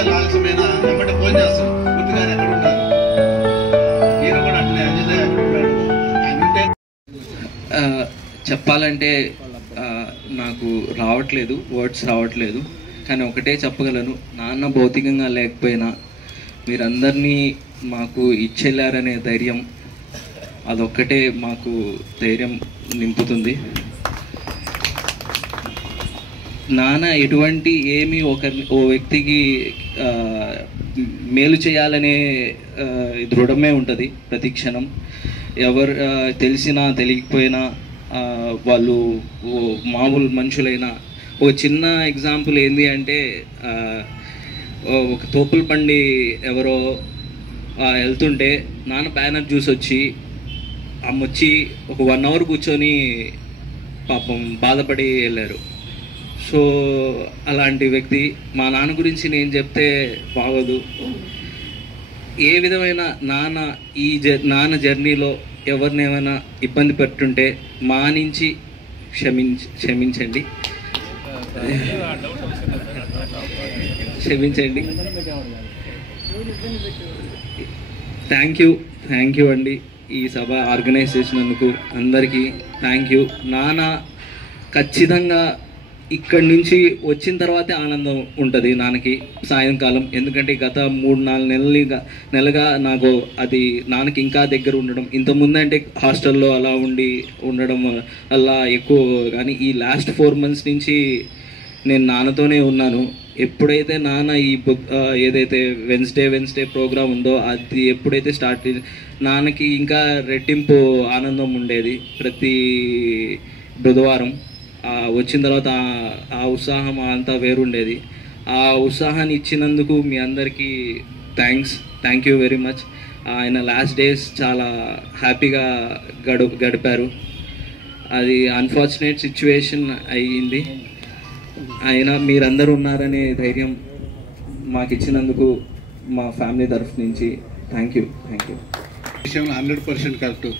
నిమిషాలు ఆలస్యమైన ఎమ్మట ఫోన్ చేస్తాడు, గుర్తుగా ఎక్కడ ఉంటారు. ఈయన కూడా అట్లే అజిత్ ఎక్కడ ఉన్నాడు ఆయన ఉంటే. చెప్పాలంటే నాకు రావట్లేదు, వర్డ్స్ రావట్లేదు. కానీ ఒకటే చెప్పగలను, నాన్న భౌతికంగా లేకపోయినా మీరందరినీ మాకు ఇచ్చెళ్ళారనే ధైర్యం, అదొక్కటే మాకు ధైర్యం నింపుతుంది. నాన్న ఎటువంటి ఓ వ్యక్తికి మేలు చేయాలనే దృఢమే ఉంటుంది ప్రతి క్షణం. ఎవరు తెలిసినా తెలియకపోయినా వాళ్ళు మామూలు మనుషులైనా. ఒక చిన్న ఎగ్జాంపుల్ ఏంది అంటే, ఒక తోపుల బండి ఎవరో వెళ్తుంటే నాన్న బ్యానర్ చూసి వచ్చి అమ్మొచ్చి ఒక 1 hour కూర్చొని పాపం బాధపడి వెళ్ళారు. సో అలాంటి వ్యక్తి మా నాన్న గురించి నేను చెప్తే బాగోదు. ఏ విధమైన నాన్న జర్నీలో ఎవరినేమైనా ఇబ్బంది పెట్టుంటే మానించి క్షమించండి. థ్యాంక్ యూ అండి. ఈ సభ ఆర్గనైజ్ చేసినందుకు అందరికీ థ్యాంక్ యూ. నాన్న ఖచ్చితంగా ఇక్కడి నుంచి వచ్చిన తర్వాతే ఆనందం ఉంటుంది నాన్నకి సాయంకాలం. ఎందుకంటే గత 3-4 నెలలుగా నాకు అది నాన్నకి ఇంకా దగ్గర ఉండడం. ఇంతకుముందు అంటే హాస్టల్లో అలా ఉండడం అలా ఎక్కువ, కానీ ఈ లాస్ట్ 4 months నుంచి నేను నాన్నతోనే ఉన్నాను. ఎప్పుడైతే నాన్న ఏదైతే వెన్స్డే ప్రోగ్రామ్ ఉందో అది ఎప్పుడైతే స్టార్ట్ నాన్నకి ఇంకా రెట్టింపు ఆనందం ఉండేది ప్రతి బుధవారం. వచ్చిన తర్వాత ఆ ఉత్సాహం అంతా వేరుండేది. ఆ ఉత్సాహాన్ని ఇచ్చినందుకు మీ అందరికీ థ్యాంక్ యూ వెరీ మచ్. ఆయన లాస్ట్ డేస్ చాలా హ్యాపీగా గడిపారు. అది అన్ఫార్చునేట్ సిచ్యువేషన్ అయ్యింది. అయినా మీరందరూ ఉన్నారనే ధైర్యం మాకు ఇచ్చినందుకు మా ఫ్యామిలీ తరఫు నుంచి థ్యాంక్ యూ. విషయంలో 100% కరెక్ట్.